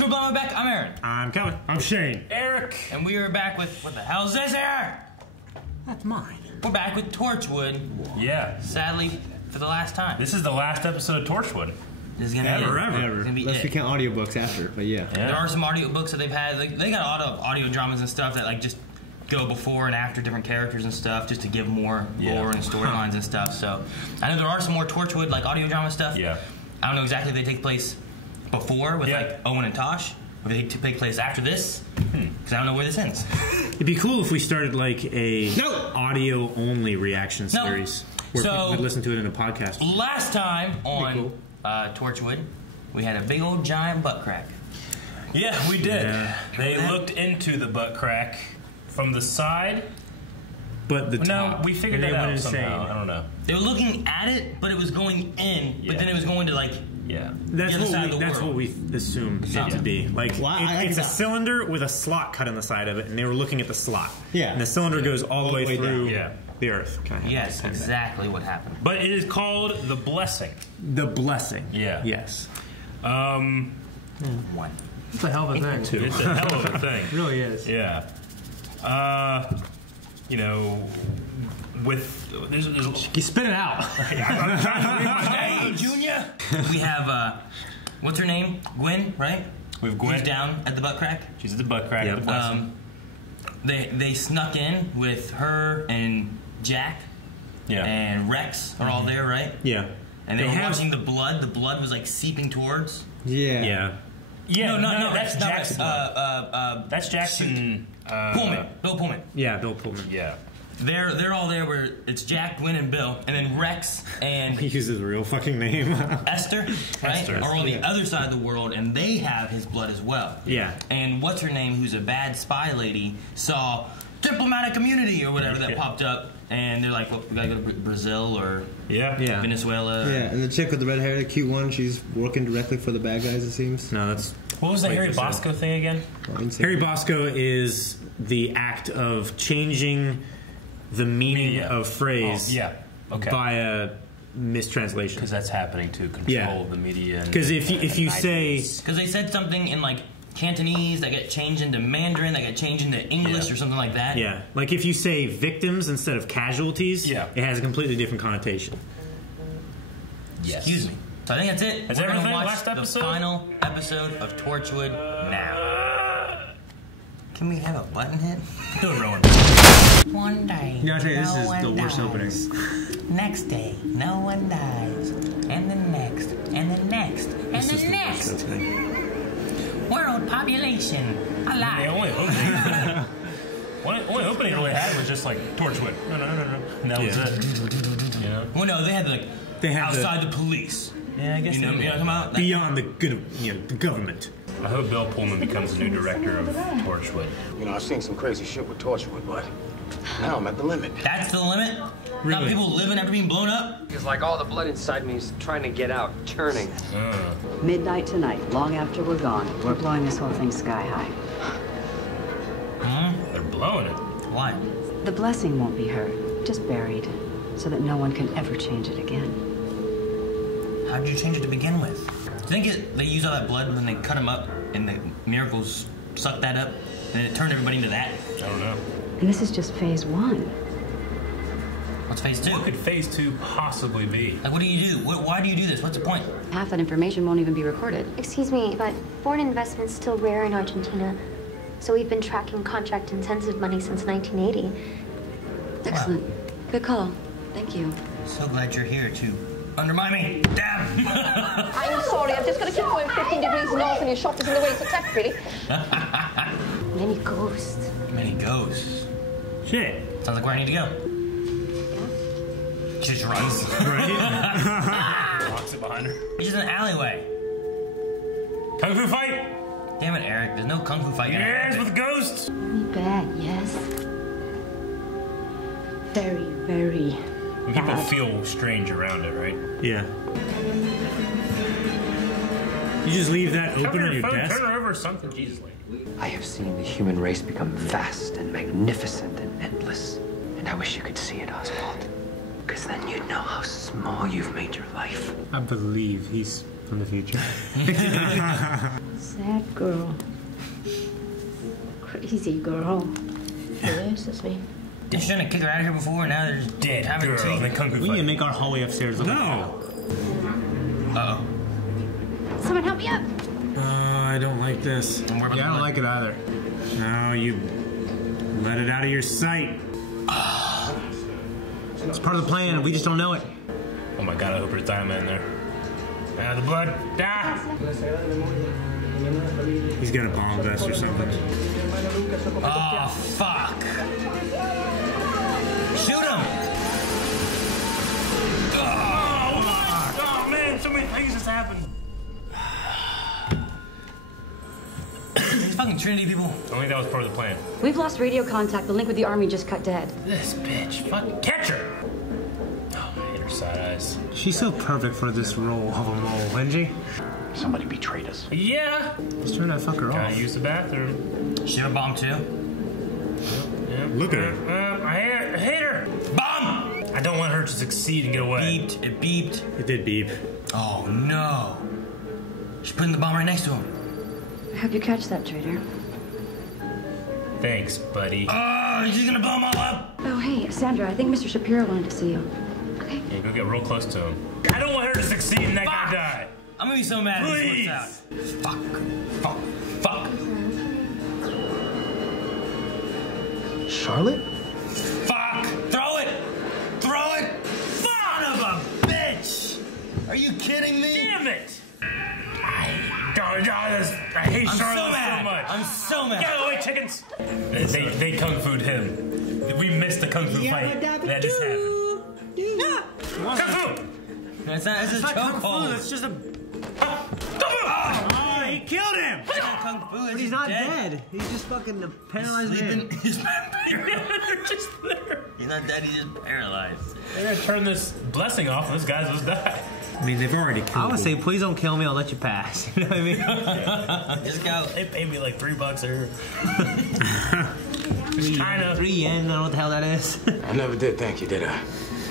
Torchwood The Blood Line back. I'm Aaron. I'm Kevin. I'm Shane. Eric. And we are back with, what the hell is this here? That's mine. We're back with Torchwood. Yeah. Sadly, for the last time. This is the last episode of Torchwood. This is gonna be Ever. Unless we count audiobooks after, but yeah. There are some audiobooks that they've had. Like, they got a lot of audio dramas and stuff that like just go before and after different characters and stuff, just to give more lore and storylines and stuff. So I know there are some more Torchwood like audio drama stuff. Yeah. I don't know exactly if they take place before with like Owen and Tosh, or if they take place after this, because I don't know where this ends. It'd be cool if we started like a audio only reaction series where people would listen to it in a podcast. Last time on Torchwood, we had a big old giant butt crack. Yeah, we did. Yeah. They looked into the butt crack from the side. But the top. No, we figured that out somehow. I don't know. They were looking at it, but it was going in, but then it was going to like that's what we assumed it to be. Like it's a cylinder with a slot cut in the side of it, and they were looking at the slot. Yeah, and the cylinder goes all the way through the Earth. Yes, exactly what happened. But it is called The Blessing. The Blessing. Yeah. Yes. One. It's a hell of a thing. Two. It's a hell of a thing. It really is. Yeah. You know, with there's you spit it out. I'm trying to read my Hey, Junior. We have what's her name? Gwen, right? We have Gwen Who's down at the butt crack. She's at the butt crack. Yep. The Blessing. They snuck in with her and Jack. Yeah. And Rex are all there, right? Yeah. And they were watching the blood. The blood was like seeping towards. Yeah. Yeah. Yeah. No, that's Jackson. That's Jackson. Pullman. Bill Pullman. Yeah, Bill Pullman. Yeah. They're all there where it's Jack, Gwen, and Bill, and then Rex and he uses his real fucking name. Esther, right? Esther. Are on the other side of the world, and they have his blood as well. Yeah. And what's her name, who's a bad spy lady, saw diplomatic immunity or whatever that popped up, and they're like, well, we gotta go to Brazil or Venezuela. Yeah, and the chick with the red hair, the cute one, she's working directly for the bad guys, it seems. No, that's... What was the Harry Bosco thing again? Harry Bosco is the act of changing the meaning of phrase by a mistranslation. Because that's happening to control the media. Because if you say... Because they said something in like Cantonese that get changed into Mandarin, that get changed into English or something like that. Yeah, like if you say victims instead of casualties, it has a completely different connotation. Yes. Excuse me. So I think that's it. That's everything. Last episode? The final episode of Torchwood now. Can we have a button hit? Do it, Rowan. One day, you gotta say this is the worst opening. Next day, no one dies. And the next, and the next, and the next. World population alive. The only opening really had was just like Torchwood. No. And that was it. You know? Well, no, they had like outside the police. Yeah, I guess you know what I'm about? Beyond the government. I hope Bill Pullman becomes the new director of Torchwood. You know, I've seen some crazy shit with Torchwood, but now I'm at the limit. That's the limit? Really? Not people living after being blown up? Because like all the blood inside me is trying to get out, churning. Midnight tonight, long after we're gone, we're blowing this whole thing sky high. They're blowing it. Why? The blessing won't be hurt, just buried, so that no one can ever change it again. How did you change it to begin with? Do you think they use all that blood when they cut them up and the miracles suck that up and it turned everybody into that? I don't know. And this is just phase 1. What's phase 2? What could phase 2 possibly be? Like, what do you do? Why do you do this? What's the point? Half that information won't even be recorded. Excuse me, but foreign investment's still rare in Argentina. So we've been tracking contract-intensive money since 1980. Excellent. Wow. Good call. Thank you. So glad you're here to undermine me. Damn! I'm sorry, I've just got to keep going 15 degrees north and your shop is in the way to attack, really. Many ghosts. Many ghosts. Shit. Sounds like where I need to go. Just runs. Right? Locks it behind her. It's just an alleyway. Kung Fu fight! Damn it, Eric. There's no Kung Fu fight. Yes, with ghosts! Bad, yes. Very, very People feel strange around it, right? Yeah. You just leave that open on your desk? Turn her over something. Jesus, lady. I have seen the human race become vast and magnificent and endless. And I wish you could see it, Oswald. Because then you'd know how small you've made your life. I believe he's from the future. Sad girl. Crazy girl. Yes, that's me. They shouldn't have kicked her out of here before, now they're just dead girl. We need to make our hallway upstairs look No! Uh-oh. Someone help me up. I don't like this. Yeah, I don't like it either. No, you let it out of your sight. It's part of the plan. We just don't know it. Oh my god, I hope there's diamond in there. The blood. Die! He's got a bomb vest or something. Oh, fuck. Shoot him! Oh man, so many things has happened. These fucking Trinity people. I think that was part of the plan. We've lost radio contact. The link with the army just cut dead. This bitch, fucking catch her! Oh, I hate her side eyes. She's so perfect for this role of a mole, isn't she? Somebody betrayed us. Yeah! Just trying to fuck her Gotta off. use the bathroom. She have a bomb too? Yeah. Look at her. I hate her! Bomb! I don't want her to succeed and get away. Beeped. It beeped. It did beep. Oh no. She's putting the bomb right next to him. I hope you catch that, traitor. Thanks, buddy. Oh, she's gonna blow him all up. Oh, hey, Sandra, I think Mr. Shapiro wanted to see you. Okay. Yeah, go get real close to him. I don't want her to succeed and that guy die. I'm gonna be so mad if Please. this works out. Fuck. Charlotte? Fuck! Throw it! Son of a bitch! Are you kidding me? Damn it! I hate Charlotte so much. I'm so mad. Get away, chickens! They kung fu'd him. We missed the kung fu fight. That just happened. Kung fu! It's a chokehold. It's just a... Oh, he killed him! It's not kung fu. But he's not dead. He's just fucking a paralyzed man. He's just there. He's not dead. He's just paralyzed. They're gonna turn this blessing off and this guy's just die. I mean, they've already killed him. I would say, please don't kill me. I'll let you pass. You know what I mean? Just go. They paid me like $3 here. $3 yen. I don't know what the hell that is. I never did thank you, did I?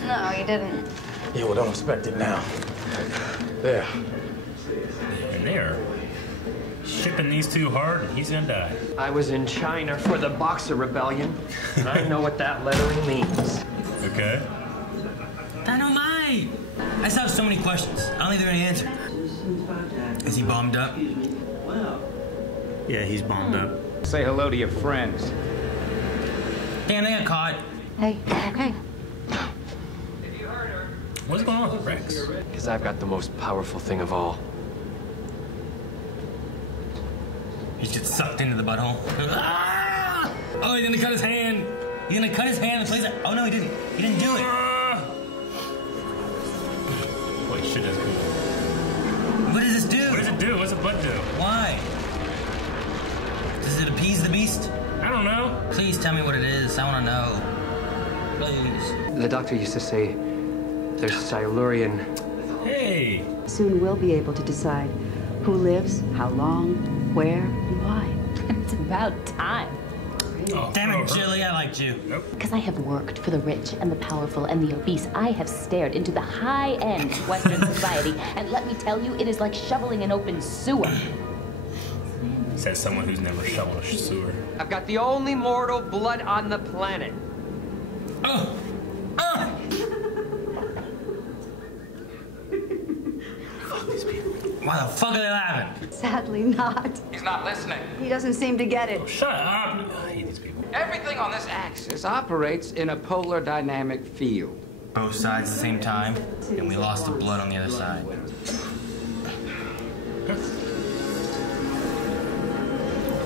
No, you didn't. Yeah, well, don't expect it now. There. And they're shipping these two hard, and he's gonna die. I was in China for the Boxer Rebellion, and I know what that lettering means. Okay. Dynamite! I still have so many questions. I don't think they're gonna answer. Is he bombed up? Yeah, he's bombed up. Say hello to your friends. Damn, they got caught. Hey, okay. What's going on with Rex? Because I've got the most powerful thing of all. He gets sucked into the butthole. Ah! Oh, he's gonna cut his hand. He's gonna cut his hand and place it. Oh no, he didn't. He didn't do it. Wait, shit is cool. What does this do? What does it do? What's the butt do? Why? Does it appease the beast? I don't know. Please tell me what it is. I want to know. Please. The doctor used to say there's Silurian. Hey. Soon we'll be able to decide who lives, how long, where, and why. It's about time. Oh, damn it, Jilly, I liked you. Because I have worked for the rich and the powerful and the obese. I have stared into the high end of Western society, and let me tell you, it is like shoveling an open sewer. Says someone who's never shoveled a sewer. I've got the only mortal blood on the planet. Why the fuck are they laughing? Sadly not. He's not listening. He doesn't seem to get it. Shut up! I hate these people. Everything on this axis operates in a polar dynamic field. Both sides at the same time, and we lost the blood on the other side.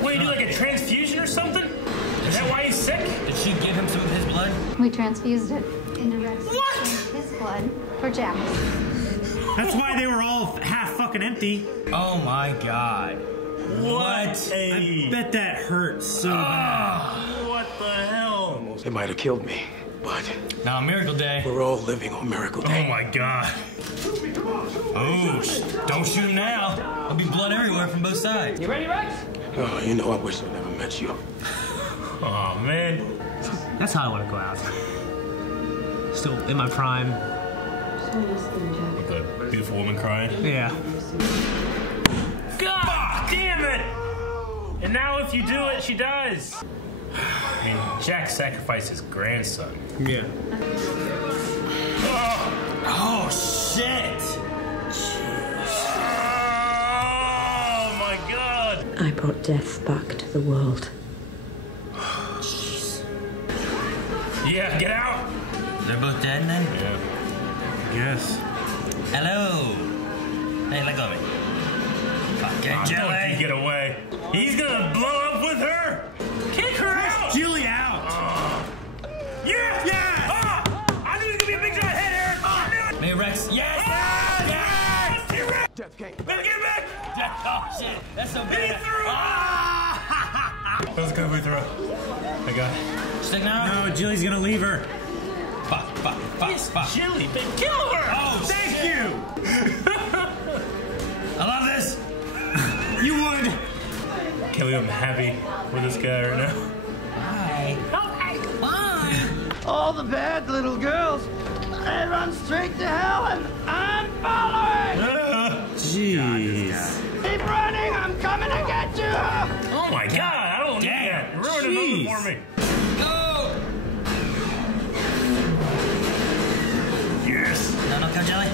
Wait, do like a transfusion or something? Is that why he's sick? Did she give him some of his blood? We transfused it into red. What? His blood for Jack's. That's why they were all half fucking empty. Oh my god. What? I bet that hurts so bad. What the hell? They might have killed me, but Now, Miracle Day. we're all living on Miracle Day. Oh my god. Oh, don't shoot now. There'll be blood everywhere from both sides. You ready, Rex? Oh, you know, I wish I never met you. Oh man. That's how I want to go out. Still in my prime. With a beautiful woman crying. Yeah. God damn it! And now if you do it, she dies. I mean, Jack sacrificed his grandson. Yeah. Oh shit! Oh my god! I brought death back to the world. Jeez. Yeah, get out! They're both dead then? Yeah. Yes. Hello. Hey, let go of me. Fucking Jelly. Don't get away. He's gonna blow up with her. Kick her out. Julie out. Yeah. Yeah. I knew it was gonna be a big giant head, Eric. I knew it. Hey, Rex. Yes. Yes. T-Rex. Better get back. Oh shit. That's so good. That was a good way throw. I got it. Stick now? No, Julie's gonna leave her. Fuck. Chili, baby, kill her! Oh, thank you! I love this! You would! Kelly, I'm happy with this guy right now. Bye. Bye. All the bad little girls, they run straight to hell, and I'm following! Jeez. Keep running, I'm coming to get you! Oh my god, I don't need that. Ruin it for me. Yes. No, kill Jelly.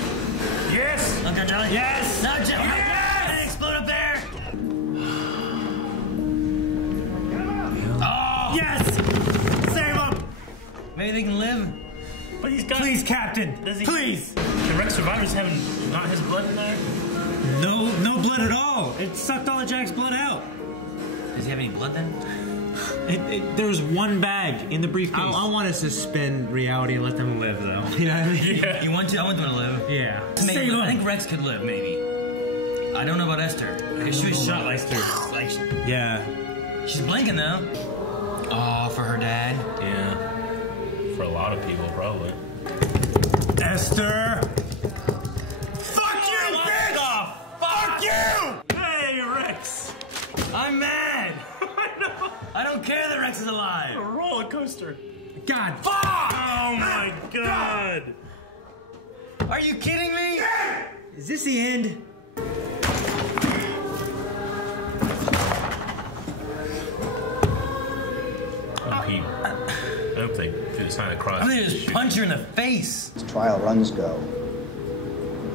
Yes. No, kill Jelly. Yes. No, Jelly. Yes. And explode up there. Oh. Yes. Save him. Maybe they can live. But he's got. Please, Captain. Please. Can Rex survivors have not his blood in there? No blood at all. It sucked all of Jack's blood out. Does he have any blood then? There was one bag in the briefcase. I want to suspend reality and let them live, though. You know what I mean? Yeah. You want to? I want them to live. Yeah. Maybe, I think Rex could live, maybe. I don't know about Esther. Because she was shot like... Yeah. She's blinking, though. Oh, for her dad. Yeah. For a lot of people, probably. Esther! Fuck you, bitch! Fuck you! Hey, Rex! I'm mad! I don't care that Rex is alive. A roller coaster. God. Fuck! Oh my god. Are you kidding me? Is this the end? I hope they do the sign across. I'm gonna just punch her in the face. As trial runs go,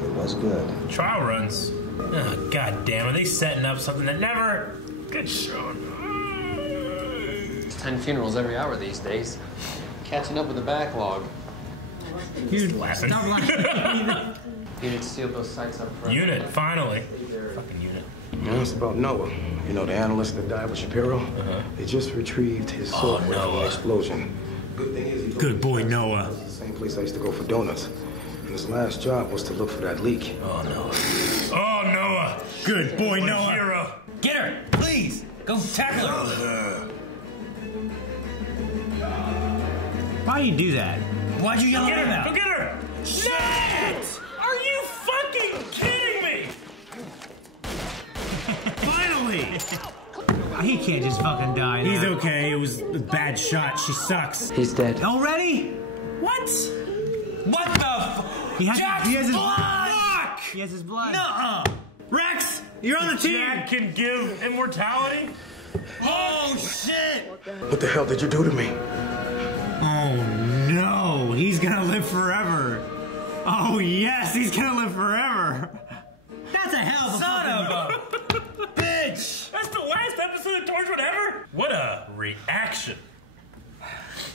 it was good. Trial runs? Oh, god damn, are they setting up something that never gets shown? 10 funerals every hour these days. Catching up with the backlog. Dude, laughing. Stop laughing. Unit sealed those sites up front. Unit, finally. Fucking Unit. You know, it's about Noah. You know, the analyst that died with Shapiro? They just retrieved his software from the explosion. Good thing is, good boy, Noah. It's the same place I used to go for donuts. And his last job was to look for that leak. Oh, Noah. Oh, Noah. Good boy, what Noah. A hero. Get her, please. Go tackle her. Why do you do that? Why'd you yell at her? Go get her! Shit! Are you fucking kidding me? Finally! He can't just fucking die now. He's okay. It was a bad shot. She sucks. He's dead. Already? What? What the he has his blood! Fuck! He has his blood. Nuh-uh! Rex! You're on the team! Jack can give immortality? Oh, shit! What the hell did you do to me? Oh, no. He's gonna live forever. Oh, yes. He's gonna live forever. That's a hell of a son of a bitch! That's the last episode of Torchwood ever? What a reaction.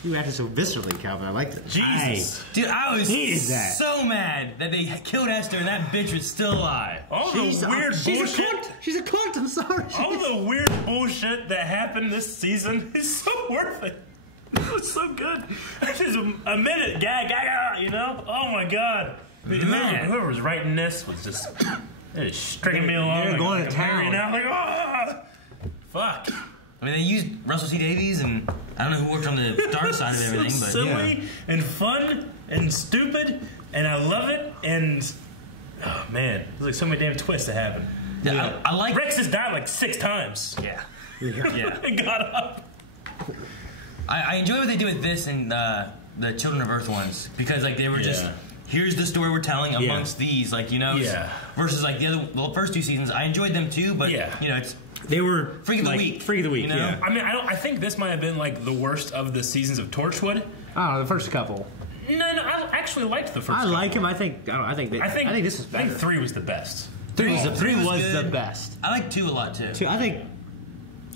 You acted so viscerally, Calvin. I liked it. Jesus. Dude, I was that. so mad that they killed Esther and that bitch was still alive. All the weird bullshit. She's a cunt. I'm sorry. All the weird bullshit that happened this season is so worth it. It was so good. Just a minute, gag, you know? Oh my god. Man, whoever was writing this was just stringing me along. They're going to town. Out, like, oh, fuck. I mean, they used Russell T. Davies, and I don't know who worked on the dark side of everything, so but silly and fun and stupid, and I love it. And oh man, there's like so many damn twists that happen. Yeah, I like Rex has died like 6 times. Yeah. And got up. I enjoy what they do with this and the Children of Earth ones because like they were just here's the story we're telling amongst these, like, you know, versus like the first 2 seasons. I enjoyed them too, but you know, they were freak of the week. Freak of the week, you know? yeah. I mean, I think this might have been like the worst of the seasons of Torchwood. Oh, the first couple. No, I actually liked the first. I like him. I think this is better. I think 3 was the best. 3 was the best. I like 2 a lot too. 2, I think.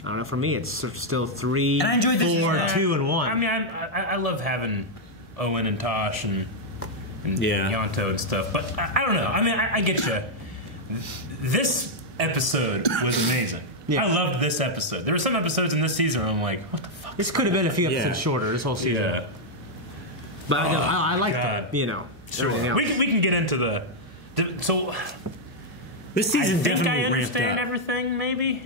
I don't know. For me, it's still 3, and I enjoyed 4, 2, and 1. I mean, I love having Owen and Tosh and Yonto and stuff, but I don't know. I mean, I get you. This episode was amazing. Yeah. I loved this episode. There were some episodes in this season where I'm like, what the fuck? This could have been a few episodes shorter, this whole season. Yeah. But I like that, you know. Sure. We can get into the... So... This season definitely ramped up. I think I understand everything, maybe?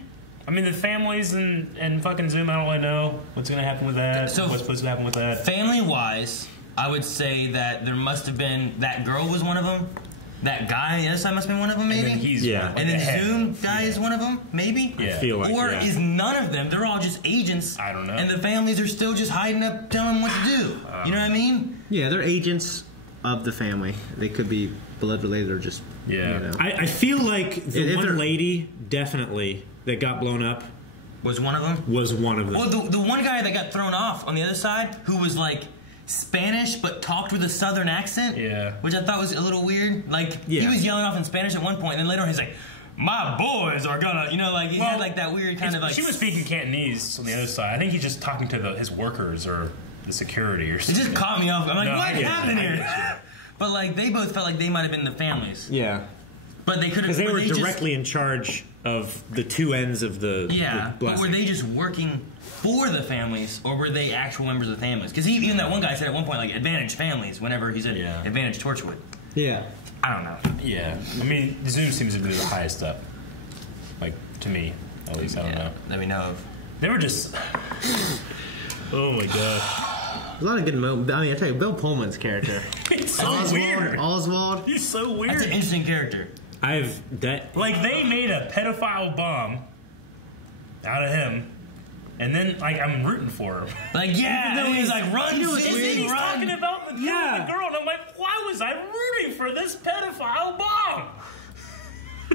I mean, the families and fucking Zoom, I don't really know what's going to happen with that, what's supposed to happen with that. Family-wise, I would say that there must have been... That girl was one of them. That guy on the other side must have been one of them, maybe? And then Zoom guy is one of them, maybe? I feel like, or is none of them? They're all just agents. I don't know. And the families are still just hiding up, telling them what to do. You know what I mean? Yeah, they're agents of the family. They could be blood related or just... You know. I feel like the one lady, definitely, that got blown up... Was one of them? Was one of them. Well, the one guy that got thrown off on the other side, who was like... Spanish, but talked with a southern accent, which I thought was a little weird. Like, he was yelling off in Spanish at one point, and then later on he's like, my boys are gonna, you know, like, he had like that weird kind of like... She was speaking Cantonese on the other side. I think he's just talking to his workers or the security or something. It just caught me off. I'm like, what happened here? But like, they both felt like they might have been the families. Yeah. But they could have... Because they were directly in charge of the 2 ends of the... Yeah, but were they just working... for the families, or were they actual members of the families? Because even that one guy said at one point, like, advantage families, whenever he said advantage Torchwood. Yeah. I don't know. Yeah. I mean, Zoom seems to be the highest up. Like, to me, at least. I don't know. That we know of. They were just... Oh, my God. A lot of good moments. I mean, I tell you, Bill Pullman's character. He's so weird. Oswald. He's so weird. That's an interesting character. Like, they made a pedophile bomb out of him. And then, like, I'm rooting for him. Like, yeah, he's like, run, and then he's talking about the girl, and I'm like, why was I rooting for this pedophile bomb?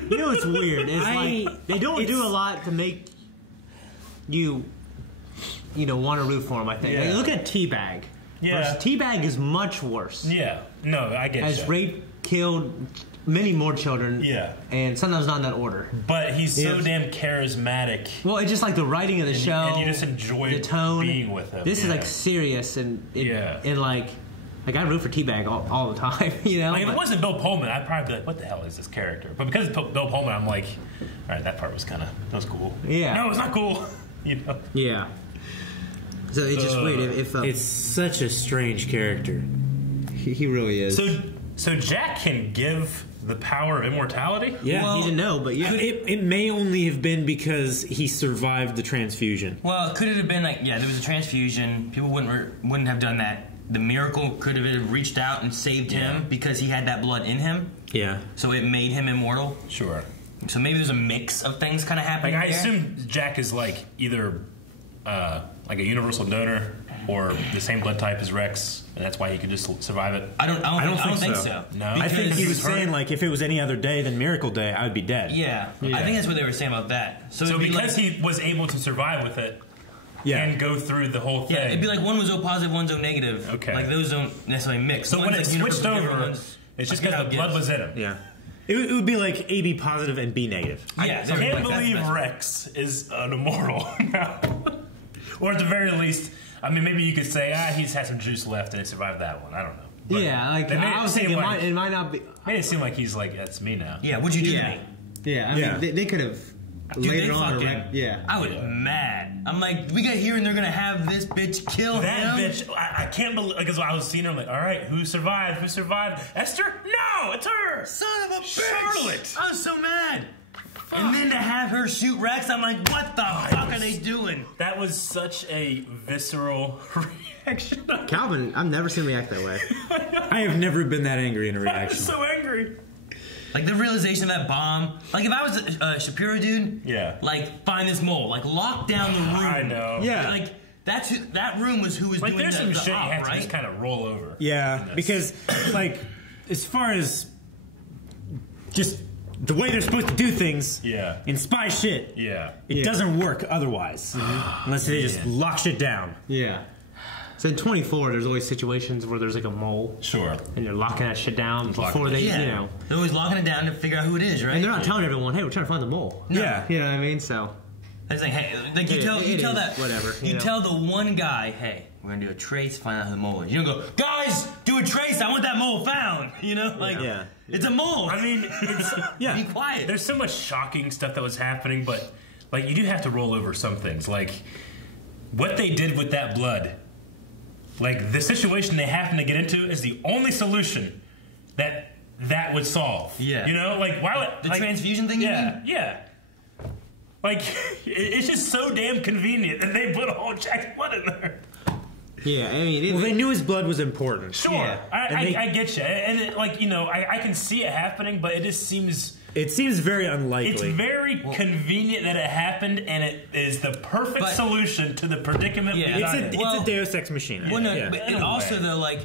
You know what's weird? It's like, they don't do a lot to make you know, want to root for him, I think. Like, look at Teabag. Yeah. Teabag is much worse. Yeah. No, I get it. Has raped, killed... many more children, and sometimes not in that order. But he's so damn charismatic. Well, it's just like the writing of the show, and you just enjoy the tone, being with him. This is like serious and like I root for Teabag all the time. You know, like, if it wasn't Bill Pullman, I'd probably be like, "What the hell is this character?" But because it's Bill Pullman, I'm like, "All right, that part was cool." Yeah, no, it's not cool. You know? Yeah. So it's just weird. It's such a strange character. He really is. So Jack can give the power of immortality? Yeah. Well, you didn't know, but it may only have been because he survived the transfusion. Well, could it have been like, there was a transfusion. People wouldn't have done that. The miracle could have reached out and saved him because he had that blood in him. Yeah. So it made him immortal. Sure. So maybe there's a mix of things kind of happening. Like, I assume Jack is like either like a universal donor or the same blood type as Rex, and that's why he could just survive it. I don't think so. No, I think he was saying like if it was any other day than Miracle Day, I would be dead. Yeah. I think that's what they were saying about that. So because he was able to survive with it, and go through the whole thing. Yeah, it'd be like one was O positive, one's O negative. Okay, like those don't necessarily mix. So when it switched over, it's just because the blood was in him. Yeah. It would be like AB positive and B negative. Yeah, I can't believe Rex is an immoral now. Or at the very least, I mean, maybe you could say, he's had some juice left and he survived that one. I don't know. But like I was thinking it might not be. Made it seem like he's like, that's me now. Yeah, what'd you do to me? Yeah, I mean, they could have later on. I was mad. I'm like, we got here and they're gonna have this bitch kill him. That bitch, I can't believe, because I was seeing her, I'm like, all right, who survived? Who survived? Esther? No, it's her. Son of a bitch. Charlotte. I was so mad. And then to have her shoot Rex, I'm like, what the fuck are they doing? That was such a visceral reaction. Calvin, I've never seen him react that way. I have never been that angry in a reaction. I was so angry. Like the realization of that bomb. Like if I was a Shapiro dude, like find this mole, like lock down the room. I know. Yeah. Like that room was who was like doing there's some the shit you have right? to just kind of roll over. Yeah, because like as far as just the way they're supposed to do things in spy shit, it doesn't work otherwise. Unless they just lock shit down. Yeah. So in 24, there's always situations where there's like a mole. Sure. And they're locking that shit down before they, you know. They're always locking it down to figure out who it is, right? And they're not telling everyone, hey, we're trying to find the mole. No. Yeah. You know what I mean? So. It's like, hey, like you tell that. Whatever. You tell the one guy, hey, we're going to do a trace, find out who the mole is. You don't go, guys, do a trace, I want that mole found. You know? Like, it's a mole. I mean, it's, be quiet. There's so much shocking stuff that was happening, but, like, you do have to roll over some things. Like, what they did with that blood. Like, the situation they happen to get into is the only solution that would solve. Yeah. You know? Like, why would... The like, transfusion thing, you mean? Yeah. Like, it's just so damn convenient that they put all Jack's blood in there. Yeah, I mean... they knew his blood was important. Sure. Yeah. I get you. And, it, like, you know, I can see it happening, but it just seems... It seems very unlikely. It's very convenient that it happened, and it is the perfect solution to the predicament. It's a Deus Ex Machina. Well, no, but and also though, like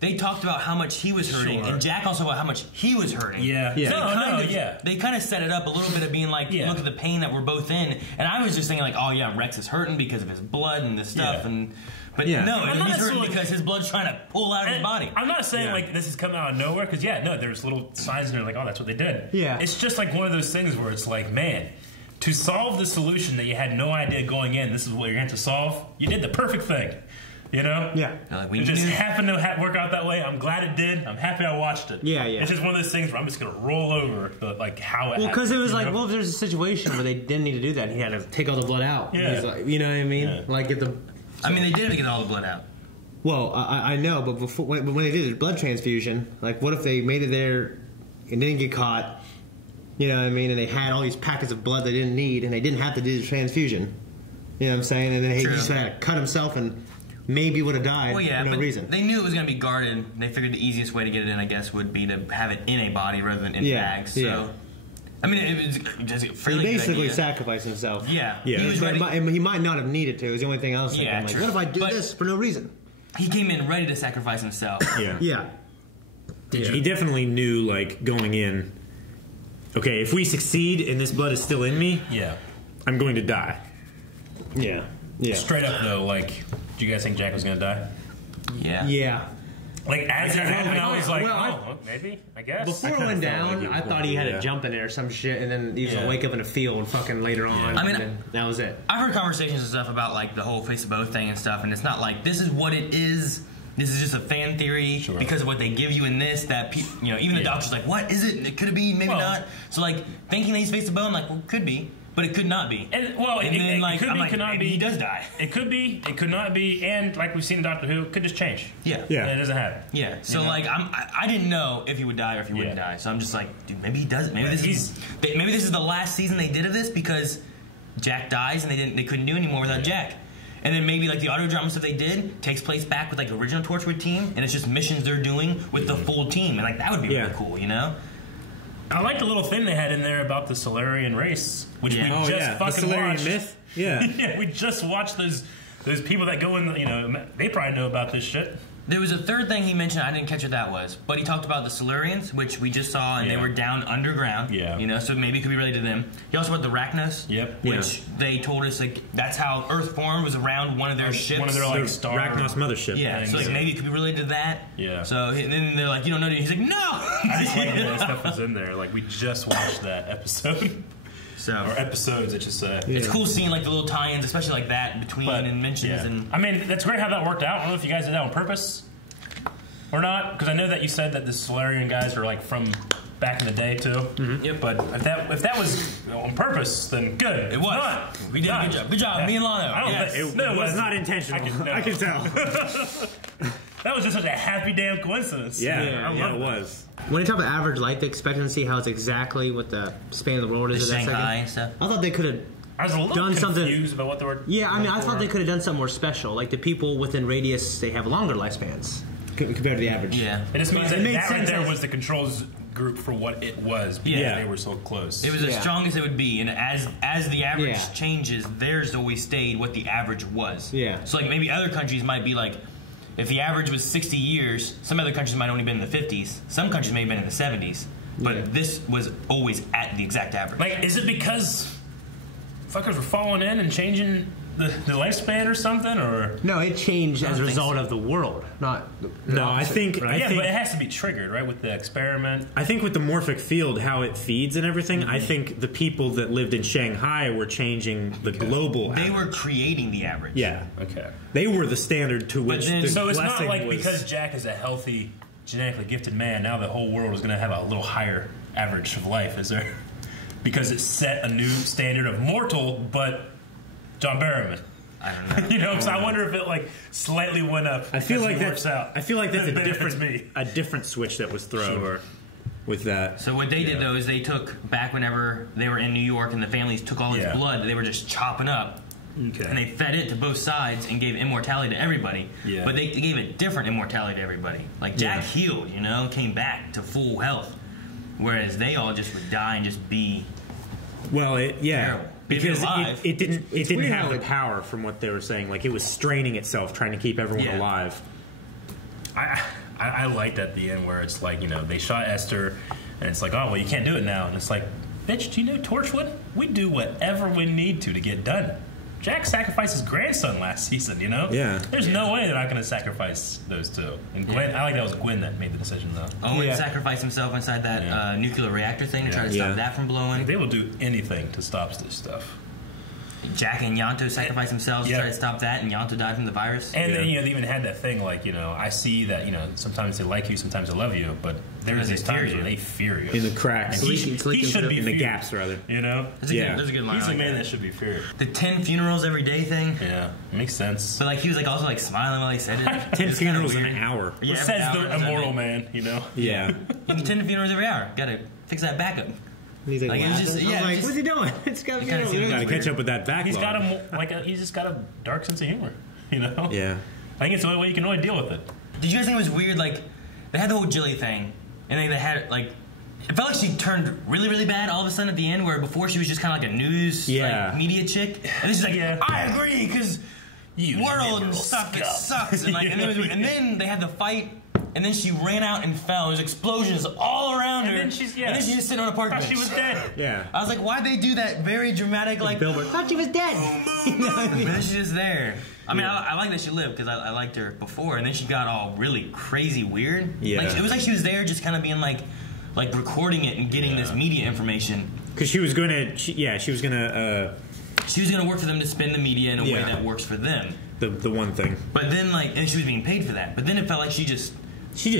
they talked about how much he was hurting, and Jack also about how much he was hurting. Yeah, So they kind of set it up a little bit of being like, look at the pain that we're both in, and I was just thinking like, oh yeah, Rex is hurting because of his blood and this stuff, and. But no, he's hurting because his blood's trying to pull out of his body. I'm not saying like this is coming out of nowhere, because there's little signs in there like, oh, that's what they did. Yeah. It's just like one of those things where it's like, man, to solve the solution that you had no idea going in, this is what you're going to solve, you did the perfect thing. You know? Yeah. We it just happened to work out that way. I'm glad it did. I'm happy I watched it. Yeah. It's just one of those things where I'm just going to roll over like how it happened. Well, because it was like, well, if there's a situation where they didn't need to do that, he had to take all the blood out. Yeah. Like, you know what I mean? Yeah. Like get the... I mean, they did get all the blood out. Well, I know, but before when they did a blood transfusion, like what if they made it there and didn't get caught? You know what I mean? And they had all these packets of blood they didn't need, and they didn't have to do the transfusion. You know what I'm saying? And then he just had to cut himself and maybe would have died for no reason. They knew it was going to be guarded. They figured the easiest way to get it in, I guess, would be to have it in a body rather than in bags. So. I mean, it was just a fairly he basically good idea. sacrificed himself. Yeah. He was ready. He might not have needed to. It was the only thing I was thinking. Like, what if I do this for no reason? He came in ready to sacrifice himself. Yeah. He definitely knew, like, going in, okay, if we succeed and this blood is still in me, I'm going to die. Yeah. Straight up, though, like, do you guys think Jack was going to die? Yeah. Like, as it happened, I was like, maybe, I guess. Before it went down, I thought he had to jump in there or some shit, and then he was going to wake up in a field fucking later on. I mean, and then that was it. I've heard conversations and stuff about, like, the whole face of both thing and stuff, and it's not like, this is what it is. This is just a fan theory because of what they give you in this. That even the doctor's like, what is it? It could be, maybe not. So, like, thinking that he's face of bow, I'm like, well, could be. But it could not be. And then, like, could be, could not be. He does die. It could be. It could not be. And like we've seen in Doctor Who, it could just change. Yeah. And it doesn't happen. Yeah. So like, I didn't know if he would die or if he wouldn't die. So I'm just like, dude, maybe he does. Maybe this is the last season they did of this because Jack dies and they couldn't do anymore without Jack. And then maybe like the audio drama stuff they did takes place back with like the original Torchwood team, and it's just missions they're doing with the full team, and like that would be really cool, you know. I like the little thing they had in there about the Solarian race, which we just fucking the Solarian watched. myth. Yeah. We just watched those people that go in. You know, they probably know about this shit. There was a third thing he mentioned. I didn't catch what that was, but he talked about the Solarians, which we just saw, and they were down underground. Yeah. You know, so maybe it could be related to them. He also brought the Rachnos. Yep. Which they told us like that's how Earth formed, was around one of their ships. One of their like star Rachnos mothership. Yeah. So like maybe it could be related to that. Yeah. So and then they're like, you don't know. He's like, no. I just like that stuff was in there. Like we just watched that episode. Or episodes, I should say. It's cool seeing like the little tie-ins, especially like that between and mentions and. I mean, that's great how that worked out. I don't know if you guys did that on purpose or not, because I know that you said that the Solarian guys are like from back in the day too. Mm-hmm. Yep. But if that was on purpose, then good. It was. Not. We did a good job. Good job, me and Lano. It was not intentional. I can tell. That was just such a happy damn coincidence. Yeah, it was. When you talk about average life expectancy, how it's exactly what the span of the world is at that Shanghai second. and stuff. I thought they could have I was a little done confused about what they were. Yeah, I mean, I thought they could have done something more special. Like the people within radius, they have longer lifespans compared to the average. Yeah. It just means It made that right sense there as- was the controls group for what it was because they were so close. It was as strong as it would be, and as the average changes, theirs always stayed what the average was. Yeah. So like maybe other countries might be like, if the average was 60 years, some other countries might have only been in the 50s. Some countries may have been in the 70s. But this was always at the exact average. Like, is it because fuckers were falling in and changing the lifespan or something, or no? It changed as a result of the world, not. No, I think. Right? But it has to be triggered, right, with the experiment. I think with the morphic field, how it feeds and everything. I think the people that lived in Shanghai were changing the global. They were creating the average. Yeah. Okay. They were the standard to which. Then, the so it's not like was, because Jack is a healthy, genetically gifted man, now the whole world is going to have a little higher average of life, is there? Because it set a new standard of mortal, but John Barrowman. I don't know. You know, so I wonder if it like slightly went up. I feel like that's out. I feel like that's a different switch that was thrown with that. So what they did though is they took back whenever they were in New York and the families took all his blood, they were just chopping up. Okay. And they fed it to both sides and gave immortality to everybody. Yeah. But they gave a different immortality to everybody. Like Jack healed, you know, came back to full health. Whereas they all just would die and just be terrible. Because it didn't have the power from what they were saying. Like it was straining itself, trying to keep everyone alive. I liked at the end where it's like, you know, they shot Esther and it's like, oh well, you can't do it now, and it's like, bitch, do you know Torchwood? We do whatever we need to get done. Jack sacrificed his grandson last season, you know? Yeah. There's no way they're not going to sacrifice those two. And Gwen, I like that was Gwen that made the decision, though. Owen sacrificed himself inside that nuclear reactor thing to try to stop that from blowing. They will do anything to stop this stuff. Jack and Yanto sacrificed themselves to try to stop that, and Yanto died from the virus. And then, you know, they even had that thing like, you know, I see that, you know, sometimes they like you, sometimes they love you, but there's these times where they fear you. In the cracks. He should be feared. In the gaps, rather. You know? That's a good line. He's a man that should be feared. The 10 funerals every day thing. Yeah, makes sense. But like he was like also like smiling while he said it. 10 funerals in an hour. Yeah, says the immoral man, you know? Yeah. 10 funerals every hour. Gotta fix that backup. He's like, it was just, what's he doing? It's got to catch up with that backlog. He's got he's just got a dark sense of humor, you know? Yeah. I think it's the only way you can really deal with it. Did you guys think it was weird? Like, they had the whole Jilly thing, and then they had, like, it felt like she turned really, really bad all of a sudden at the end, where before she was just kind of like a news, like, media chick. And this is like, I agree, because world and stuff, it sucks. And, like, and then they had the fight, and then she ran out and fell. There's explosions all around her. And then she's just sitting on a park bench. She was dead. Yeah. I was like, why'd they do that very dramatic, like, Billboard. Thought she was dead. And then she's just there. I mean, I like that she lived because I liked her before, and then she got all really crazy weird. Yeah. Like, it was like she was there just kind of being like recording it and getting this media information. Because she was going to, she was going to work for them to spin the media in a way that works for them. The one thing. But then, like, and she was being paid for that. But then it felt like she just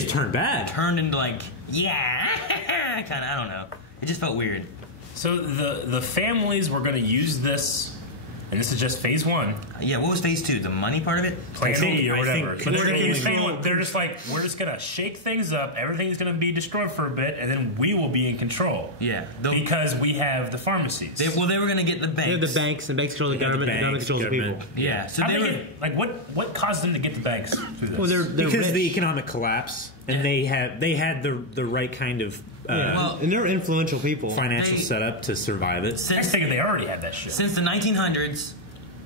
turned bad. Turned into like, kind of, I don't know. It just felt weird. So the families were going to use this, and this is just phase 1. Yeah, what was phase 2? The money part of it? Plan A or whatever. But they're just like, we're just going to shake things up. Everything's going to be destroyed for a bit, and then we will be in control. Yeah. Because we have the pharmacies. They were going to get the banks. The banks control the government. The government controls the people. Yeah. So what caused them to get the banks through this? Well, they're because rich. of the economic collapse, and they had the right kind of and they're influential people. Financial setup to survive it. I figured they already had that shit. Since the 1900s,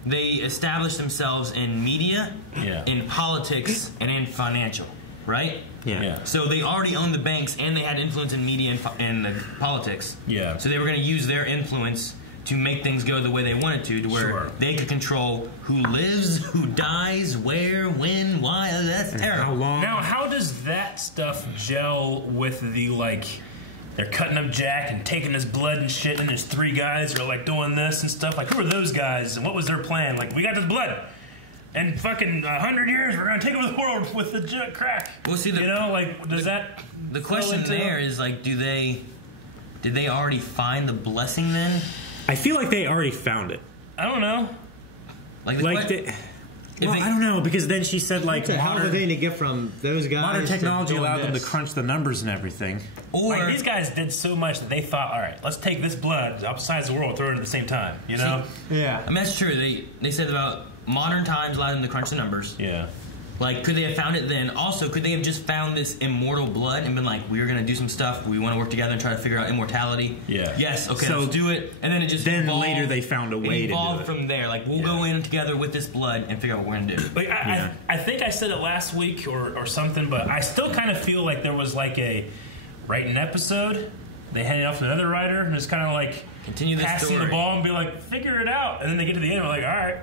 they established themselves in media, in politics, and in financial, right? Yeah. So they already owned the banks, and they had influence in media and the politics. Yeah. So they were going to use their influence to make things go the way they wanted to where they could control who lives, who dies, where, when, why. That's terrible. How long? Now, how does that stuff gel with the, like, they're cutting up Jack and taking his blood and shit, and there's 3 guys who are, like, doing this and stuff? Like, who are those guys, and what was their plan? Like, we got this blood. And fucking 100 years, we're going to take over the world with the crack. Well, see, you know, like, does that... The question there is, like, did they already find the blessing then? I feel like they already found it. I don't know. I don't know, because then she said, like, how are they going to get from those guys? Modern technology allowed them to crunch the numbers and everything. Or like, these guys did so much that they thought, all right, let's take this blood outside the world, throw it at the same time. You know? Yeah. I mean, that's true. They said about modern times allowed them to crunch the numbers. Yeah. Like, could they have found it then? Also, could they have just found this immortal blood and been like, we're going to do some stuff, we want to work together and try to figure out immortality? Yeah. Yes, okay, so let's do it. And then it just then later they found a way to do it. From there. Like, we'll go in together with this blood and figure out what we're going to do. Like, I think I said it last week or something, but I still kind of feel like there was like a write an episode, they hand it off to another writer, and it's kind of like continue the passing story. The ball and be like, figure it out. And then they get to the end and we're like, all right.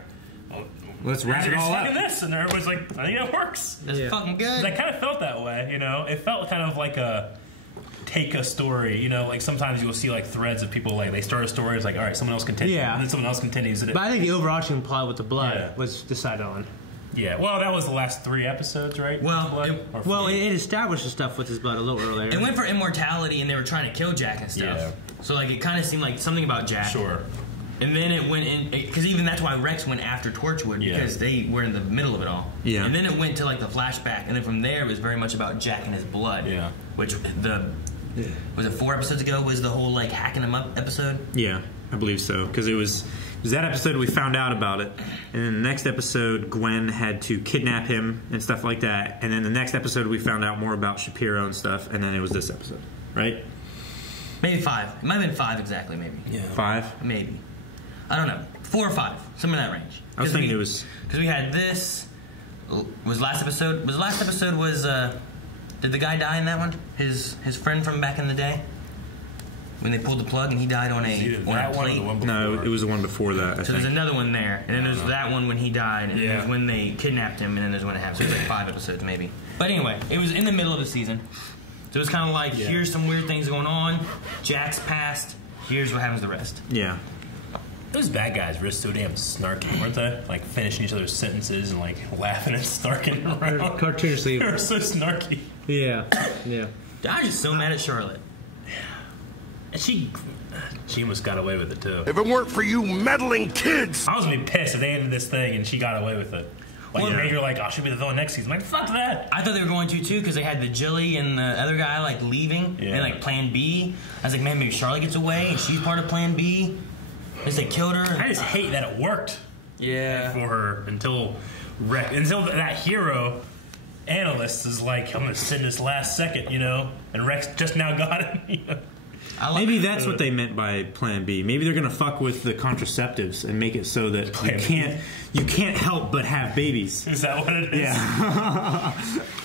Well, let's wrap it all up. This, and everybody's like, I think that works. That's fucking good. I kind of felt that way, you know. It felt kind of like a take a story, you know. Like sometimes you'll see like threads of people like they start a story, it's like, all right, someone else continues, and then someone else continues. But I think the overarching plot with the blood was decided on. Yeah, well, that was the last 3 episodes, right? Well, it established the stuff with his blood a little earlier. It went for immortality, and they were trying to kill Jack and stuff. Yeah. So like it kind of seemed like something about Jack. Sure. And then it went in, because even that's why Rex went after Torchwood, because they were in the middle of it all. Yeah. And then it went to like the flashback, and then from there it was very much about Jack and his blood. Yeah. Which was it 4 episodes ago was the whole like hacking him up episode? Yeah, I believe so, because it was that episode we found out about it, and then the next episode Gwen had to kidnap him and stuff like that, and then the next episode we found out more about Shapiro and stuff, and then it was this episode, right? Maybe 5. It might have been 5 exactly, maybe. Yeah. 5? Maybe. I don't know. 4 or 5. Somewhere in that range. I was thinking it was... Because we had this... Was last episode... Did the guy die in that one? His friend from back in the day? When they pulled the plug and he died on a plate? No, it was the one before that, So there's another one there. And then there's that one when he died. And then there's when they kidnapped him. And then there's one it happened. So it's like 5 episodes, maybe. But anyway, it was in the middle of the season. So it was kind of like, here's some weird things going on. Jack's passed. Here's what happens to the rest. Yeah. Those bad guys were so damn snarky, weren't they? Like finishing each other's sentences and like laughing and snarking around. Cartoonishly. They were so snarky. Yeah. Yeah. I'm just so mad at Charlotte. And she almost got away with it too. If it weren't for you meddling kids, I was gonna be pissed if they ended this thing and she got away with it. Like maybe you're like, oh, she'll be the villain next season. I'm like, fuck that. I thought they were going to too because they had the Jilly and the other guy like leaving and like Plan B. I was like, man, maybe Charlotte gets away and she's part of Plan B. Because they killed her. I just hate that it worked. Yeah. For her until that hero analyst is like, I'm gonna send this last second, you know, and Rex just now got it. You know? Maybe that's what they meant by Plan B. Maybe they're gonna fuck with the contraceptives and make it so that you can't help but have babies. Is that what it is? Yeah.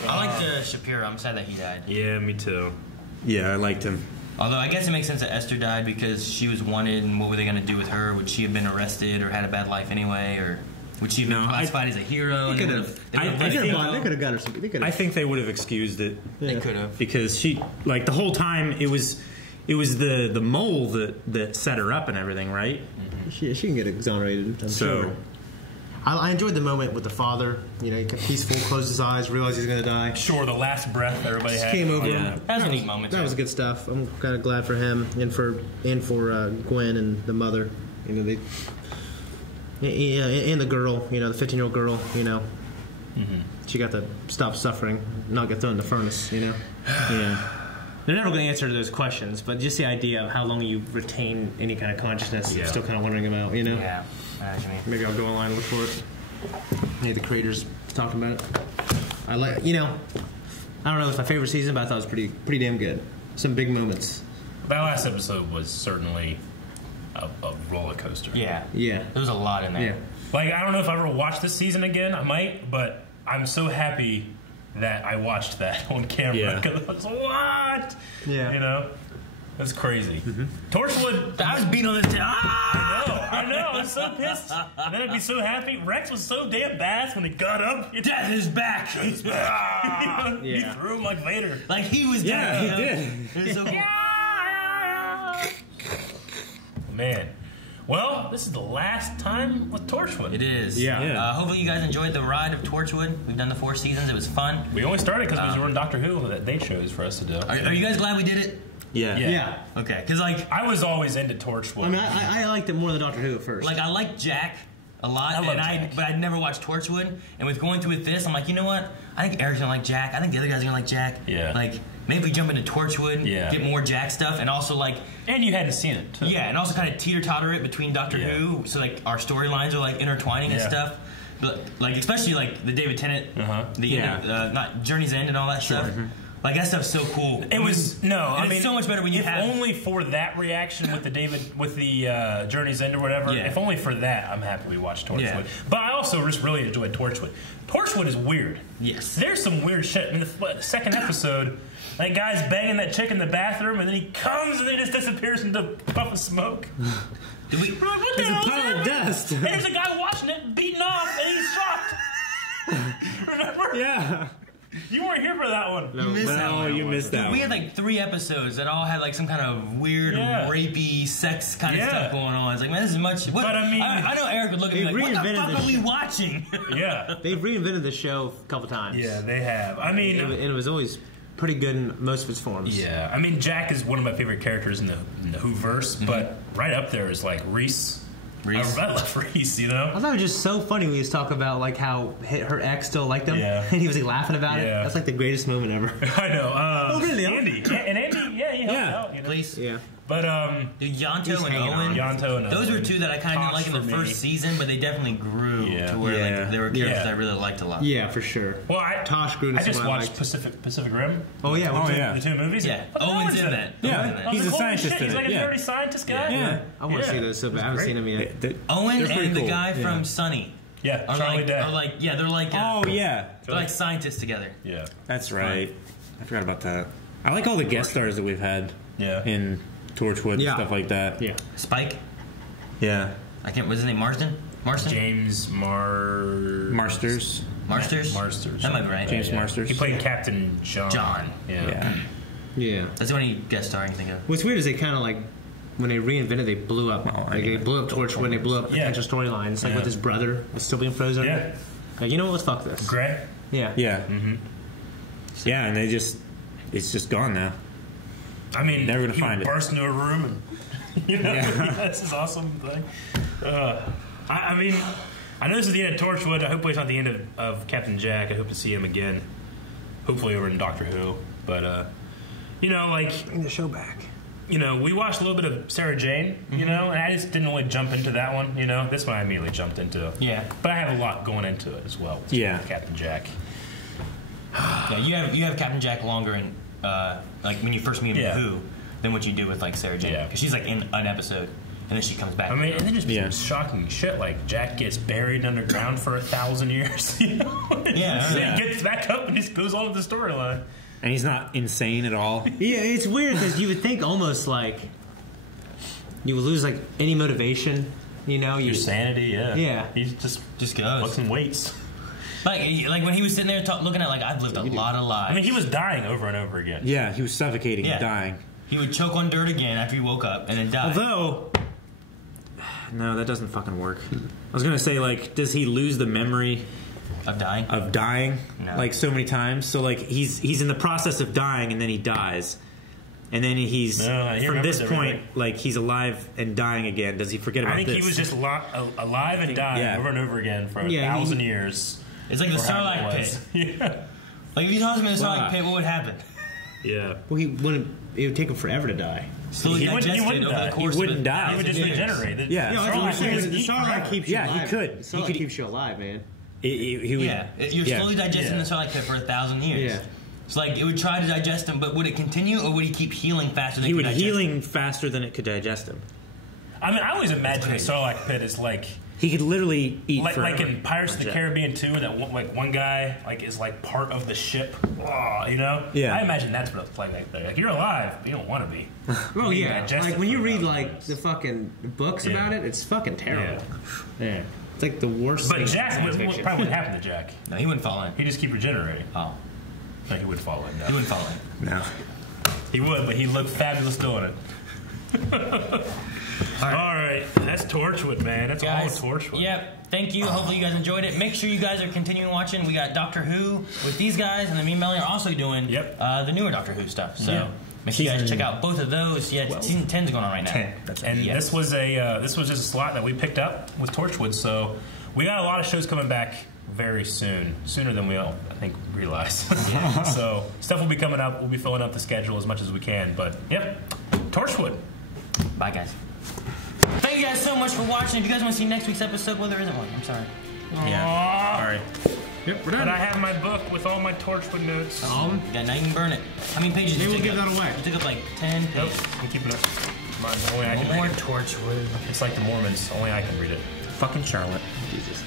I liked Shapiro. I'm sad that he died. Yeah, me too. Yeah, I liked him. Although I guess it makes sense that Esther died because she was wanted, and what were they going to do with her? Would she have been arrested or had a bad life anyway, or would she have been classified as a hero? They could have got her something. I think they would have excused it. They could have, because she, like, the whole time it was the mole that set her up and everything, right? Mm-hmm. She can get exonerated. I'm sure. I enjoyed the moment with the father. You know, he kept peaceful, closed his eyes, realized he's going to die. Sure, the last breath everybody had. Came over. Yeah. That was a neat moment. That was good stuff. I'm kind of glad for him and for Gwen and the mother. You know, and the girl. You know, the 15-year-old girl. You know, she got to stop suffering, not get thrown in the furnace. You know. Yeah. They're never going to answer those questions, but just the idea of how long you retain any kind of consciousness, I'm still kind of wondering about. You know. Yeah. Maybe I'll go online and look for it. Maybe the creators talked about it. I like, you know, I don't know if it's my favorite season, but I thought it was pretty damn good. Some big moments. That last episode was certainly a roller coaster. Yeah. Yeah. There was a lot in there. Yeah. Like, I don't know if I ever watch this season again. I might, but I'm so happy that I watched that on camera. Because I was what? Yeah. You know? That's crazy. Torchwood. I was beating on this. I know. I was so pissed. And then I'd be so happy. Rex was so damn badass when he got up. Death is back. He's back. He threw him like Vader. Like he was dead. Yeah, he did. It was so cool. Man. Well, this is the last time with Torchwood. It is. Yeah. Hopefully you guys enjoyed the ride of Torchwood. We've done the 4 seasons. It was fun. We only started because we were in Doctor Who that they chose for us to do. Are you guys glad we did it? Yeah. Okay, because like I was always into Torchwood. I mean, I liked it more than Doctor Who at first. Like I liked Jack a lot, but I'd never watched Torchwood. And with going through with this, I'm like, you know what? I think Eric's gonna like Jack. I think the other guys are gonna like Jack. Yeah. Like maybe we jump into Torchwood, get more Jack stuff, and also like. And you hadn't seen it. Yeah, and also kind of teeter-totter it between Doctor Who, so like our storylines are like intertwining and stuff. but like especially like the David Tennant, not Journey's End and all that stuff. Like that stuff's so cool. It was I mean, it's so much better when you have only for that reaction with the Journey's End or whatever. Yeah. If only for that, I'm happy we watched Torchwood. Yeah. But I also just really enjoyed Torchwood. Torchwood is weird. Yes, there's some weird shit. I mean, the second episode, that guy's banging that chick in the bathroom, and then he comes and he just disappears into a puff of smoke. We're like, what the hell is pile of dust. And there's a guy watching it, beating off, and he's shocked. Remember? Yeah. You weren't here for that one. No, you missed that one. You missed that one. We had like 3 episodes that all had like some kind of weird, rapey, sex kind of stuff going on. It's like, man, this is much. What, but I mean, I know Eric would look at me like, what the fuck are we watching? Yeah. They've reinvented the show a couple times. Yeah, they have. I mean, and it was always pretty good in most of its forms. Yeah. I mean, Jack is one of my favorite characters in the Whoverse, but right up there is like Reese. I love Reese, you know? I thought it was just so funny when he was talking about like how her ex still liked him. Yeah. And he was like laughing about it. That's like the greatest moment ever. I know. Oh, really? Andy. And Andy, he helped out. You know? Please. Yeah. But, dude, Yonto and Owen. Those were 2 that I kind of didn't like in the first season, but they definitely grew to where like they were characters that I really liked a lot. Yeah, for sure. Well, Tosh grew to I just watched Pacific Rim. Oh, yeah. The 2 movies? Yeah. Owen's in that. Yeah. He's a scientist in it. He's like a dirty scientist guy. Yeah. I want to see those so bad. I haven't seen them yet. Owen and the guy from Sunny. Yeah, Charlie Day. They're like they're like scientists together. Yeah. That's right. I forgot about that. I like all the guest stars that we've had in Torchwood and stuff like that. Yeah. Spike? Yeah. What's his name? Marston? James Marsters. Marsters? That might be right. James Marsters. He played Captain John. Yeah. That's the only guest star I can think of. What's weird is they kind of like, when they reinvented, they blew up. They blew up Torchwood, they blew up potential storylines. Like with his brother was still being frozen. Yeah. Like, you know what? Let's fuck this. Gray? Yeah. Yeah. Mm-hmm. Yeah, and it's just gone now. I mean, never gonna find it. Burst into a room, and that's his awesome thing. I mean, I know this is the end of Torchwood. I hope it's not the end of Captain Jack. I hope to see him again. Hopefully over in Doctor Who. But bring the show back. We watched a little bit of Sarah Jane. And I just didn't really jump into that one. This one I immediately jumped into. Yeah, but I have a lot going into it as well. Yeah, Captain Jack. Yeah, you have Captain Jack longer in. Like when you first meet him in Who, than what you do with like Sarah Jane. Yeah, because she's like in an episode and then she comes back. I mean, and then just shocking shit like Jack gets buried underground for 1,000 years. He gets back up and just goes on with the storyline. And he's not insane at all. Yeah, it's weird because you would think almost like you would lose like any motivation. Your sanity. Yeah. He just goes lifting weights. Like when he was sitting there looking at I've lived a lot of lives. I mean, he was dying over and over again. Yeah, he was suffocating and dying. He would choke on dirt again after he woke up and then die. Although, no, that doesn't fucking work. I was gonna say, like, does he lose the memory of dying? No. Like so many times. So like he's in the process of dying and then he dies. And then he's from this point, like he's alive and dying again. Does he forget about this? I think he was just alive and dying over and over again for 1,000 years. It's like the Sarlacc pit. Yeah. Like if you tossed him in the Sarlacc pit, what would happen? Yeah. Well, it would take him forever to die. So he wouldn't die. He would just regenerate. The Sarlacc keeps you alive. Yeah, he could. Sarlacc keeps you alive, man. You're slowly digesting the Sarlacc pit for 1,000 years. Yeah. So like it would try to digest him, but would it continue or would he keep healing faster than he would healing faster than it could digest him? I mean, I always imagine the Sarlacc pit is like he could literally eat like in Pirates of the Caribbean 2, that one guy is like part of the ship. Yeah. I imagine that's what it's like there. Like you're alive, but you don't want to be. Oh yeah, like when you read like the fucking books about it, it's fucking terrible. Yeah. It's like the worst. But Jack probably wouldn't happen to Jack. No, he wouldn't fall in. He'd just keep regenerating. Oh. No, he would fall in. No. He wouldn't fall in. No. He would, but he'd look fabulous doing it. All right. That's Torchwood, man. That's all Torchwood. Yep. Thank you. Hopefully you guys enjoyed it. Make sure you guys are continuing watching. We got Doctor Who with these guys, and then me and Melanie are also doing the newer Doctor Who stuff. So make sure you guys check out both of those. Yeah, season 10's going on right now. 10. That's right. And this was just a slot that we picked up with Torchwood. So we got a lot of shows coming back very soon, sooner than we all, I think, realize. So stuff will be coming up. We'll be filling up the schedule as much as we can. But Torchwood. Bye, guys. Thank you guys so much for watching. If you guys want to see next week's episode, well, there isn't one. I'm sorry. Yeah. All right. Yep, we're done. But I have my book with all my Torchwood notes. Yeah, now you can burn it. How many pages did you give that away. You took up like 10 pages. Nope, I'm keeping it. Mine, only I can more read it. Torchwood. It's like the Mormons. Only I can read it. Fucking Charlotte. Jesus.